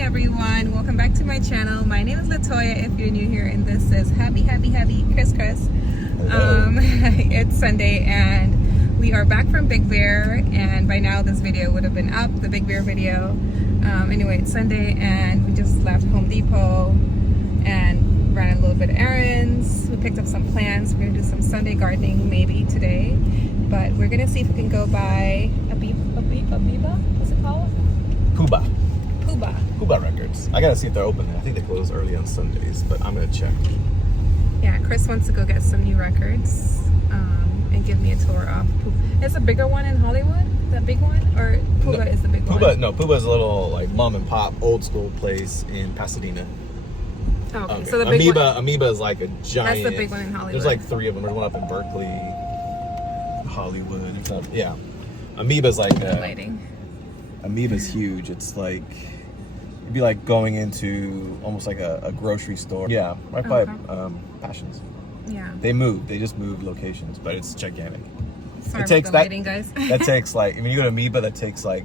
everyone, welcome back to my channel. My name is Latoya if you're new here, and this is happy Chris. It's Sunday and we are back from Big Bear, and by now this video would have been up, the Big Bear video. Anyway, it's Sunday and we just left Home Depot and ran a little bit of errands. We picked up some plants. We're gonna do some Sunday gardening maybe today, but we're gonna see if we can go by Abiba, what's it called? Puba Records. I gotta see if they're open. I think they close early on Sundays, but I'm gonna check. Yeah, Chris wants to go get some new records and give me a tour of Puba. It's a bigger one in Hollywood, that big one, or Puba is the big one? No, Puba's a little like mom and pop, old school place in Pasadena. Oh, okay. So the big one, Amoeba is like a giant. that's the big one in Hollywood. There's like 3 of them. There's one up in Berkeley, Hollywood. Yeah, Amoeba's like lighting. Amoeba's huge. It's like it'd be like going into almost like a grocery store. Yeah, right by Passions. Yeah. They just moved locations, but it's gigantic. Sorry it takes about the lighting, guys. That takes like, when you go to Amoeba, that takes like,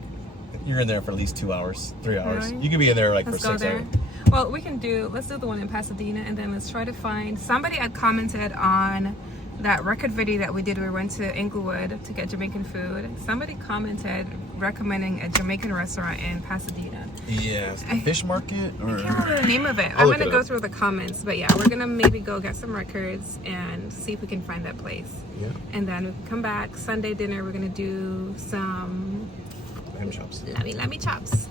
you're in there for at least 2 hours, 3 hours. Really? You could be in there like Let's for 6 hours. Well, let's do the one in Pasadena, and then let's try to find, somebody had commented on that record video that we did. We went to Inglewood to get Jamaican food. Somebody commented recommending a Jamaican restaurant in Pasadena. Yes, the fish market? Or... I can't remember the name of it. I'm gonna go through the comments, but yeah, we're gonna maybe go get some records and see if we can find that place. Yeah. And then we can come back, Sunday dinner, we're gonna do some lamb chops. Lamb chops.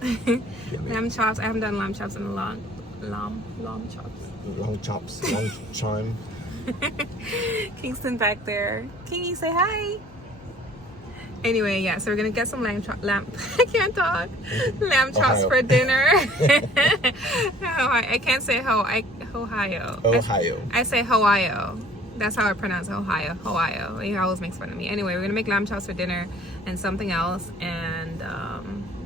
Lamb chops. I haven't done lamb chops in a long chops. Long chops, long chime. Kingston back there. Kingy, say hi. Anyway, yeah, so we're gonna get some I can't talk. Lamb chops for dinner. I can't say Ohio. I say Ohio. That's how I pronounce Ohio. He always makes fun of me. Anyway, we're gonna make lamb chops for dinner and something else, and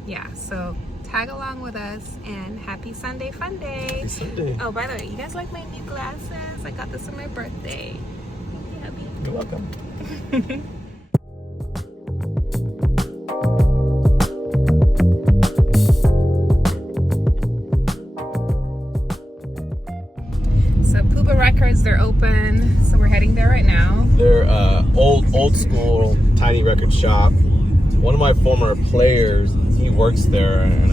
yeah, so tag along with us, and happy Sunday fun day. Happy Sunday. Oh, by the way, you guys like my new glasses? I got this on my birthday. Thank you, hubby. You're welcome. So Puba Records, they're open, so we're heading there right now. They're old school tiny record shop. One of my former players, he works there, and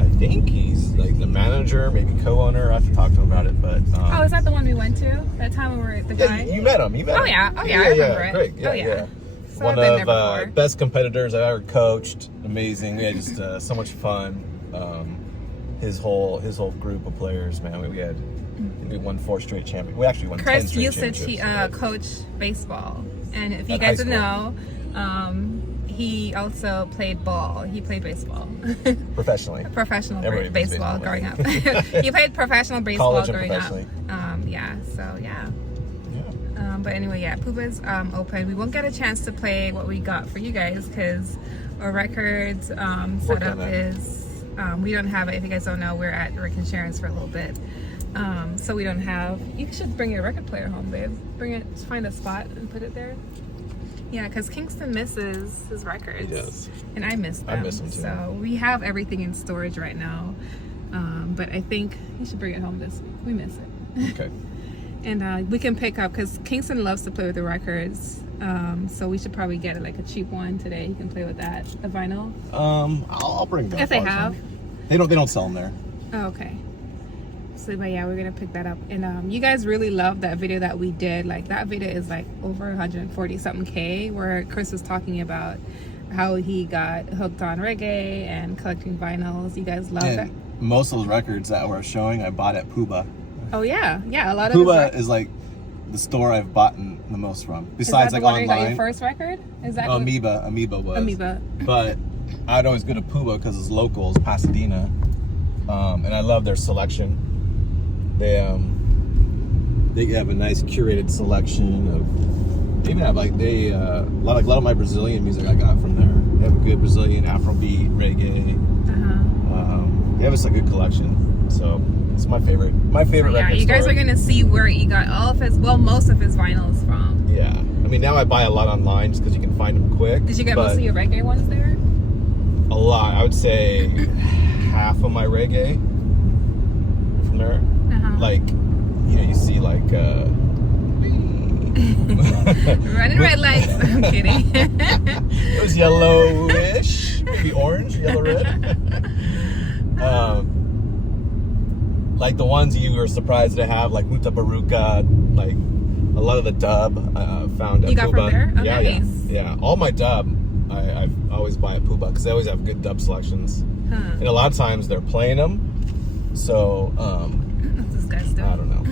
I think he's like the manager, maybe co-owner. I have to talk to him about it, but oh, is that the one we went to that time when we were at the guy? You met him. Oh yeah, I remember it. Great. Oh yeah. So One of best competitors I've ever coached. Amazing. We had just so much fun. His whole group of players, man. We had. We won 4 straight championships. We actually won 10 straight championships. Chris used to coach baseball, and if you guys don't know, he also played ball. He played baseball professionally. Professional baseball growing up. He played professional baseball growing up. Yeah. So yeah. But anyway, yeah, Puba's open. We won't get a chance to play what we got for you guys because our records setup is we don't have it. If you guys don't know, we're at Rick and Sharon's for a little bit. So we don't have. You should bring your record player home, babe. Bring it. Find a spot and put it there. Yeah, because Kingston misses his records. He does. And I miss them. I miss them too. So we have everything in storage right now. But I think you should bring it home this week. We miss it. Okay. And we can pick up because Kingston loves to play with the records. So we should probably get like a cheap one today. He can play with that. The vinyl. I'll bring them. If they have. They don't sell them there. Oh, okay. So, but yeah, we're gonna pick that up, and you guys really loved that video that we did. Like that video is like over 140 something K, where Chris was talking about how he got hooked on reggae and collecting vinyls. You guys love that. Most of those records that we're showing, I bought at Puba. Oh yeah, a lot of Puba is like the store I've bought the most from. Besides like online. Is that the one you got your first record? Is that Amoeba was. Amoeba. But I'd always go to Puba because it's local, it's Pasadena, and I love their selection. They have a nice curated selection of. They even have like a lot of my Brazilian music I got from there. They have a good Brazilian Afrobeat, reggae. They have a good collection. So it's my favorite. My favorite record you guys store. are gonna see where he got most of his vinyls from. Yeah, I mean now I buy a lot online just because you can find them quick. Did you get most of your reggae ones there? A lot. I would say half of of my reggae from there. Like, you know, you see like running red lights. I'm kidding. It was yellowish, maybe orange, yellow red. Like the ones you were surprised to have, like Muta Baruka, like a lot of the dub found at You got Puba. from there? Oh, Yeah, nice. yeah. All my dub, I always buy at Puba because they always have good dub selections. And a lot of times they're playing them. So, what's this guy's doing? I don't know.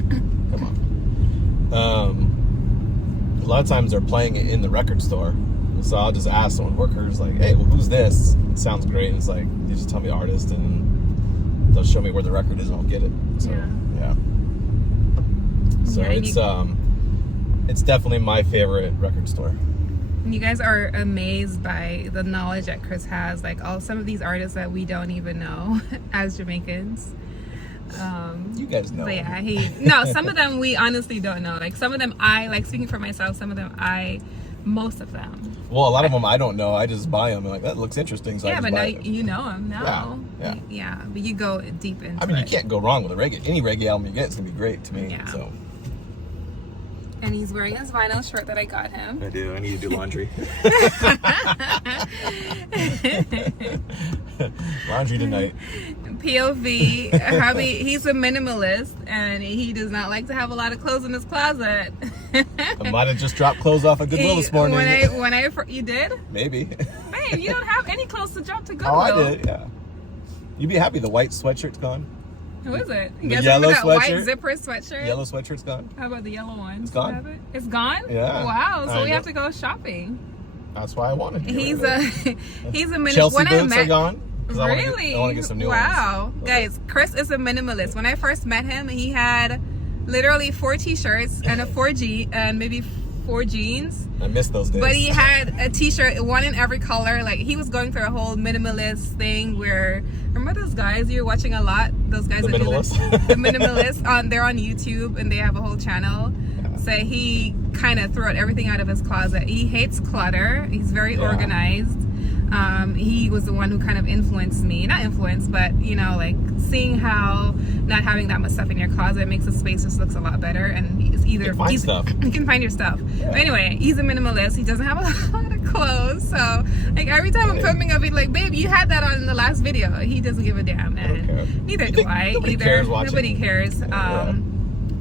Come on. A lot of times they're playing it in the record store. So I'll just ask someone, workers, like, hey, well, who's this? It sounds great. And it's like, you just tell me the artist and they'll show me where the record is and I'll get it. So, yeah. So it's definitely my favorite record store. You guys are amazed by the knowledge that Chris has, like some of these artists that we don't even know as Jamaicans. You guys know. But yeah, some of them we honestly don't know. Like some of them I like, speaking for myself, some of them most of them. Well, a lot of them I don't know. I just buy them. I'm like, that looks interesting. So yeah, I just but buy now it. you know them now. Yeah. But you go deep into I mean, it. you can't go wrong with a reggae. Any reggae album you get is gonna be great to me. Yeah. So. And he's wearing his vinyl shirt that I got him. I do. I need to do laundry. Laundry tonight. POV, hubby, he's a minimalist and he does not like to have a lot of clothes in his closet. I might have just dropped clothes off at Goodwill this morning. You did? Maybe. Man, you don't have any clothes to drop to Goodwill. Oh, I did, yeah. You'd be happy the white sweatshirt's gone. Who is it? You The guys yellow remember that sweatshirt? white zipper sweatshirt? Yellow sweatshirt's gone. How about the yellow one? It's gone. It's gone? Yeah. Wow, so I we know. have to go shopping. That's why I wanted to. He's a minimalist. Chelsea boots are gone. Really? I want to get some new wow. ones. Guys, Chris is a minimalist. When I first met him, he had literally 4 t-shirts and maybe 4 jeans. I miss those days. But he had a t-shirt, one in every color. Like he was going through a whole minimalist thing where, remember those guys you were watching a lot? Those guys The that Minimalists? The Minimalists. They're on YouTube and they have a whole channel. Yeah. So he kind of threw everything out of his closet. He hates clutter. He's very organized. He was the one who kind of influenced me, not influenced, but like seeing how not having that much stuff in your closet makes the space just looks a lot better. And it's either you can find your stuff. Yeah. But anyway, he's a minimalist. He doesn't have a lot of clothes, so like every time I'm filming, I'll be like, "Babe, you had that on in the last video." He doesn't give a damn, and neither do I. Nobody cares.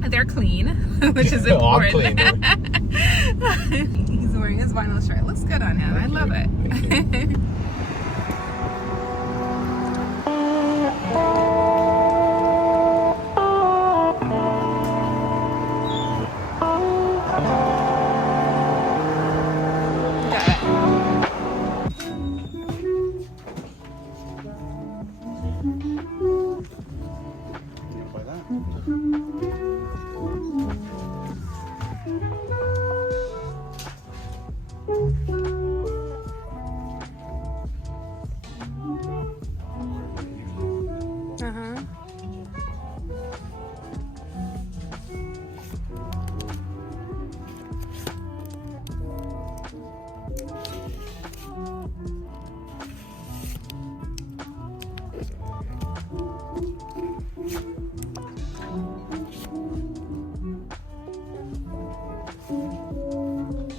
They're clean, which is important. I'm clean. He's wearing his vinyl shirt. Looks good on him. I love it.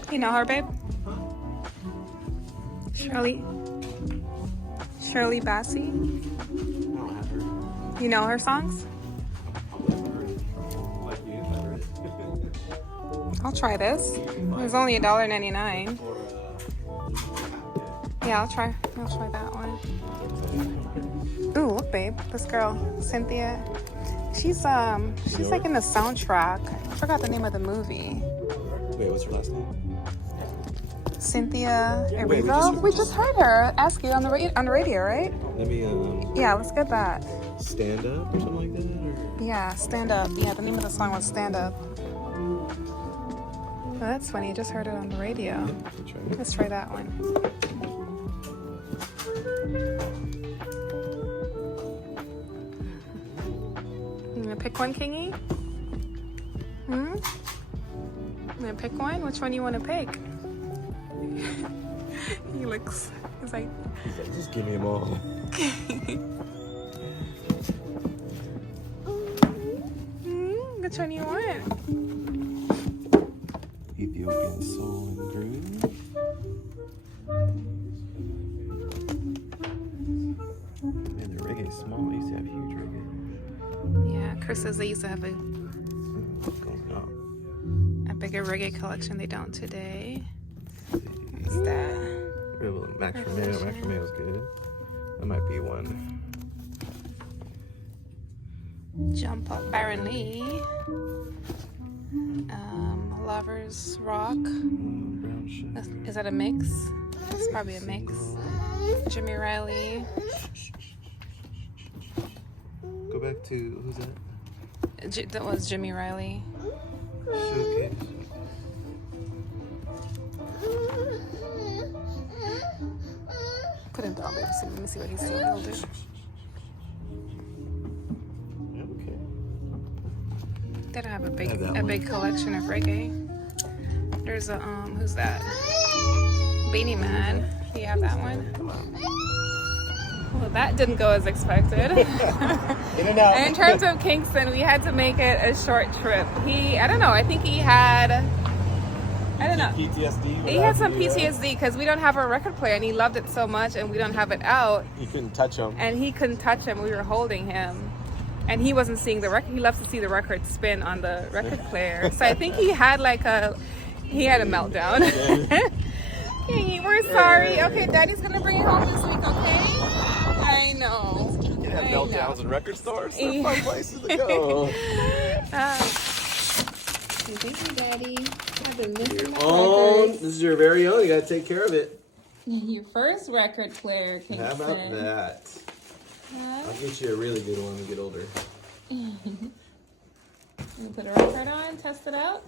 You know her, babe? Shirley Bassey? You know her songs? I'll try this. It's only $1.99. Yeah, I'll try that one. Ooh, look, babe. This girl, Cynthia. She's like in the soundtrack. I forgot the name of the movie. Wait, what's her last name? Cynthia Erivo. We just heard her ask you on the radio, right? Let me yeah, let's get that. Stand Up or something like that, or yeah, Stand Up. Yeah, the name of the song was Stand Up. Oh, that's funny. I just heard it on the radio. Yeah, let's try that one. You gonna pick one, Kingy? You gonna pick one? Which one do you want to pick? He's like, just give me them all. which one you want. Ethiopian soul and groove. Man, the reggae is small. They used to have huge reggae. Yeah, Chris says they used to have a bigger reggae collection. They don't today. What's that? Macramé. Macramé is good. That might be one. Jump Up, Baron Lee. Lover's Rock. Is that a mix? That's probably a mix. Jimmy Riley. Go back to, who's that? That was Jimmy Riley. Showcase. Put him down, baby. Let me see what he's doing. He'll do. They don't have a big collection of reggae. There's a who's that? Beanie Man. Do you have that one? Well, that didn't go as expected. In and out. And in terms of Kingston, we had to make it a short trip. I don't know. I think he had. I don't know. PTSD. He had some PTSD because we don't have a record player, and he loved it so much, and we don't have it out. He couldn't touch him. And he couldn't touch him. We were holding him. And he wasn't seeing the record. He loves to see the record spin on the record player. So I think he had a meltdown. We're sorry. Okay, Daddy's gonna bring you home this week, okay? I know. You have meltdowns in record stores. They're fun places to go. Thank you, Daddy. I've been missing my This is your very own. You gotta take care of it. Your first record player, Kingston. How about that? I'll get you a really good one when we get older. You put a record on, test it out.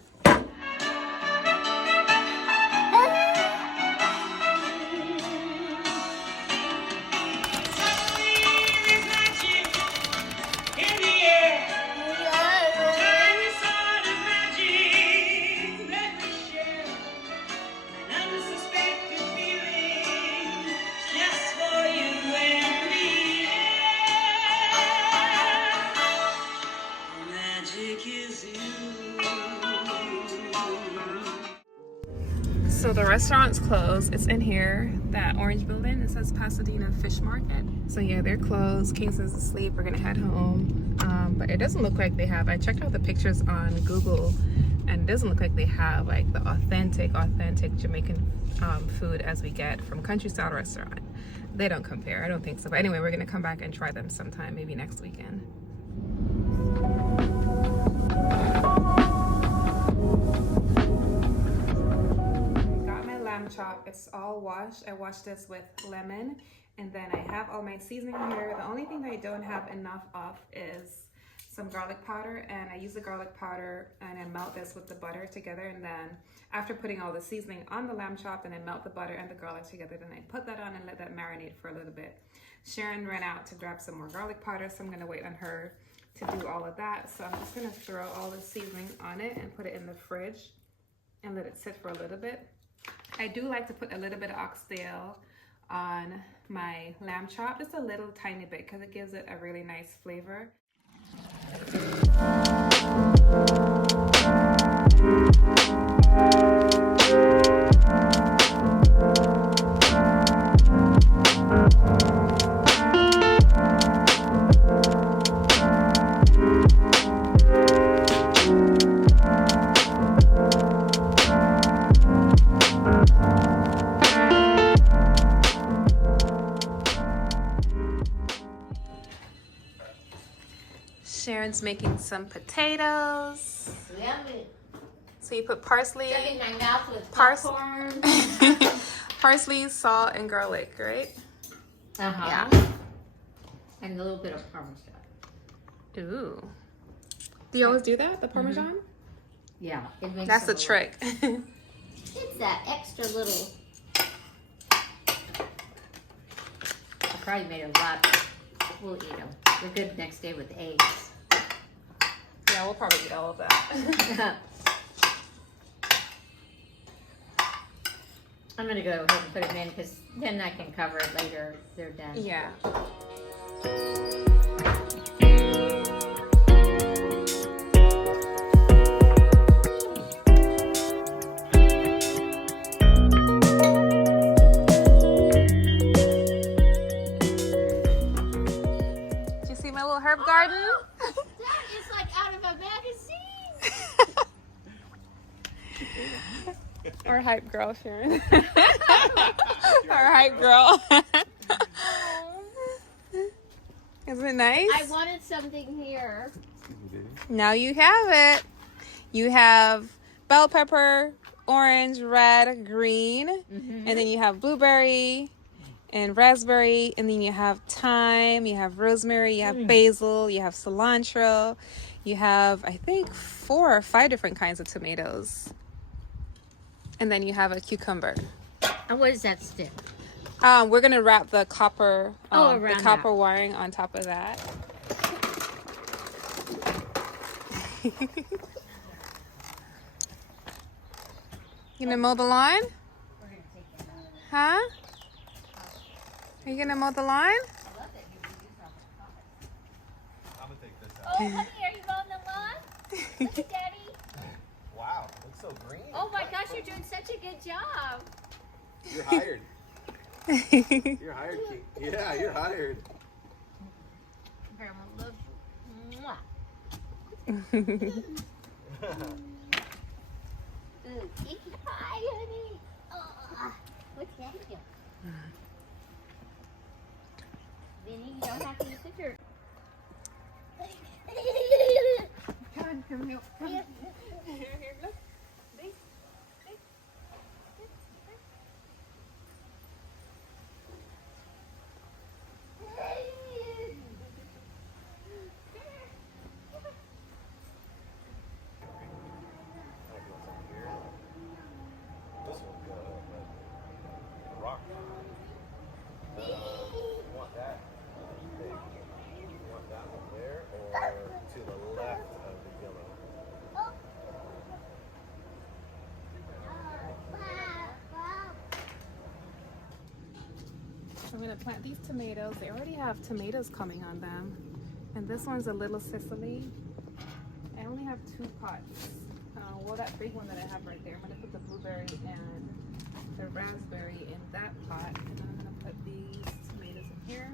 So the restaurant's closed. It's in here, that orange building. It says Pasadena Fish Market. So yeah, they're closed. Kingston's asleep. We're gonna head home. But it doesn't look like they have. I checked out the pictures on Google, and it doesn't look like they have like the authentic Jamaican food as we get from Country Style Restaurant. They don't compare. I don't think so. But anyway, we're gonna come back and try them sometime, maybe next weekend. Chop. It's all washed. I washed this with lemon, and then I have all my seasoning here. The only thing that I don't have enough of is some garlic powder, and I use the garlic powder and I melt this with the butter together, and then after putting all the seasoning on the lamb chop, then I melt the butter and the garlic together, then I put that on and let that marinate for a little bit. Sharon ran out to grab some more garlic powder, so I'm going to wait on her to do all of that. So I'm just going to throw all the seasoning on it and put it in the fridge and let it sit for a little bit. I do like to put a little bit of oxtail on my lamb chop, just a little tiny bit, because it gives it a really nice flavor. Sharon's making some potatoes. Yummy. So you put parsley, Filling my mouth with popcorn. parsley, salt, and garlic, right? Yeah. And a little bit of Parmesan. Ooh. Do you always do that, the Parmesan? Yeah. It makes That's the trick. It's that extra little. I probably made a lot. We'll eat them. They're good next day with eggs. Yeah, we'll probably eat all of that. I'm going to go ahead and put them in because then I can cover it later. They're done. Yeah. little herb garden? That is like out of a magazine. Our hype girl, Sharon. Our hype girl. Isn't it nice? I wanted something here. Now you have it. You have bell pepper, orange, red, green, and then you have blueberry and raspberry, and then you have thyme, you have rosemary, you have basil, you have cilantro, you have, I think, 4 or 5 different kinds of tomatoes. And then you have a cucumber. And what is that stick? We're gonna wrap the copper, around wiring on top of that. You gonna mow the lawn? Huh? Are you gonna mow the lawn? I'm gonna take this out. Oh, honey, are you mowing the lawn? Look at Daddy. Wow, looks so green. Oh my gosh, you're doing such a good job. You're hired. You're hired, Kate. Yeah, you're hired. Grandma loves you. Mwah. Ooh, hi, honey. Oh, what's Daddy doing? Vinny, you don't have to use the dirt. Come here. Here. Here, look. See? This one's got a rock. You want that? You want that one there or to the left of the yellow? I'm gonna plant these tomatoes. They already have tomatoes coming on them. And this one's a little Sicily. I only have 2 pots. Well, that big one that I have right there. I'm gonna put the blueberry and the raspberry in that pot. And then I'm gonna put these tomatoes in here.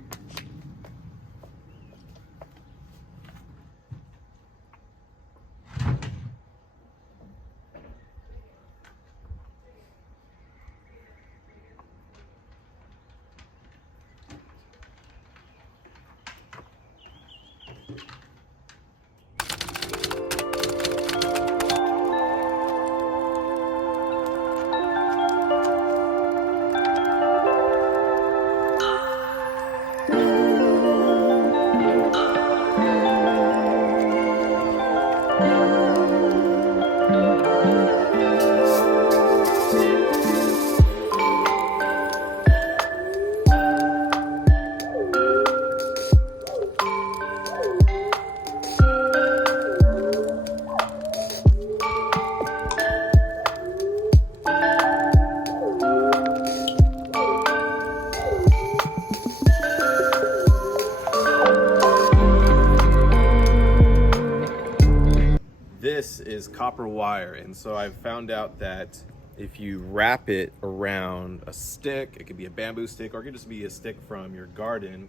This is copper wire, and so I've found out that if you wrap it around a stick, it could be a bamboo stick or it could just be a stick from your garden,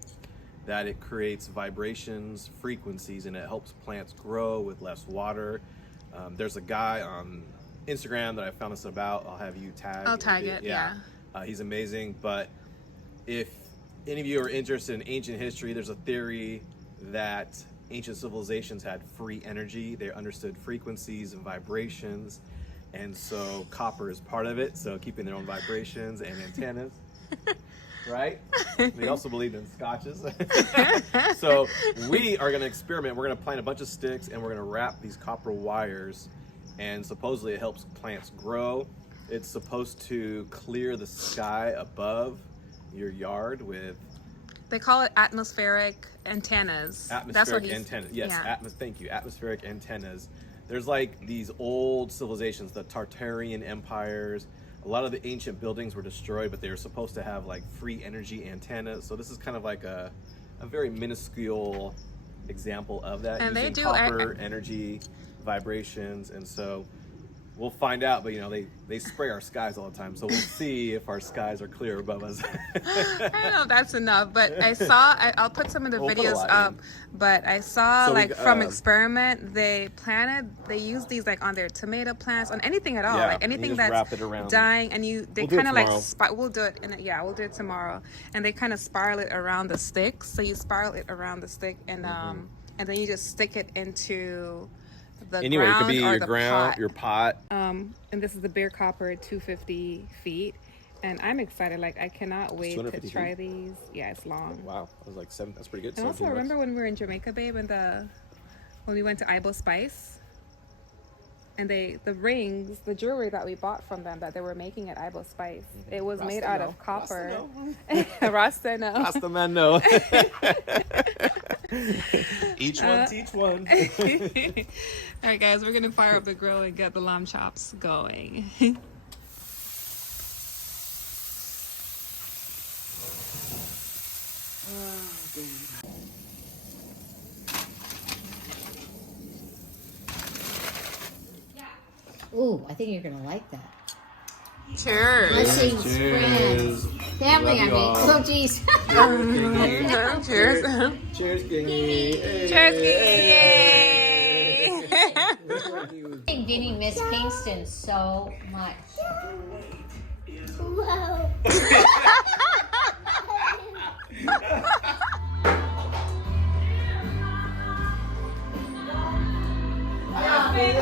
that it creates vibrations, frequencies, and it helps plants grow with less water. There's a guy on Instagram that I found this about. I'll have you tag. I'll tag it, yeah. He's amazing. But if any of you are interested in ancient history, there's a theory that ancient civilizations had free energy. They understood frequencies and vibrations, and so copper is part of it. So keeping their own vibrations and antennas, right? They also believed in scotches. So we are going to experiment. We're going to plant a bunch of sticks and we're going to wrap these copper wires, and supposedly it helps plants grow. It's supposed to clear the sky above your yard with, They call it atmospheric antennas. atmospheric antennas. Yes, yeah. thank you. Atmospheric antennas. There's like these old civilizations, the Tartarian empires. A lot of the ancient buildings were destroyed, but they were supposed to have like free energy antennas. So this is kind of like a very minuscule example of that. And using they do copper energy vibrations, and so we'll find out. But you know, they spray our skies all the time, so we'll see if our skies are clear above us. I don't know if that's enough, but I'll put some of the videos up. But I saw from experiment they use these like on their tomato plants, on anything at all, like anything that's dying, and they kind of like we'll do it we'll do it tomorrow, and they kind of spiral it around the stick. So you spiral it around the stick, and then you just stick it into the ground, it could be or your the ground, pot. your pot. And this is the Beer Copper 250 feet. And I'm excited. Like, I cannot wait to try these. Yeah, it's long. Wow, I was like 7. That's pretty good. And also, remember when we were in Jamaica, babe, and when we went to Ibo Spice, and the rings, the jewelry that we bought from them that they were making at Ibo Spice, it was made out of copper. Rasta no. Rasta man no. Each one teach one. All right, guys, we're gonna fire up the grill and get the lamb chops going. Ooh, I think you're gonna like that. Cheers. Blessings, friends, family. I mean, oh geez. Cheers. Cheers, Gingy. Cheers, Gingy. Vinny miss Kingston so much. Wow. Happy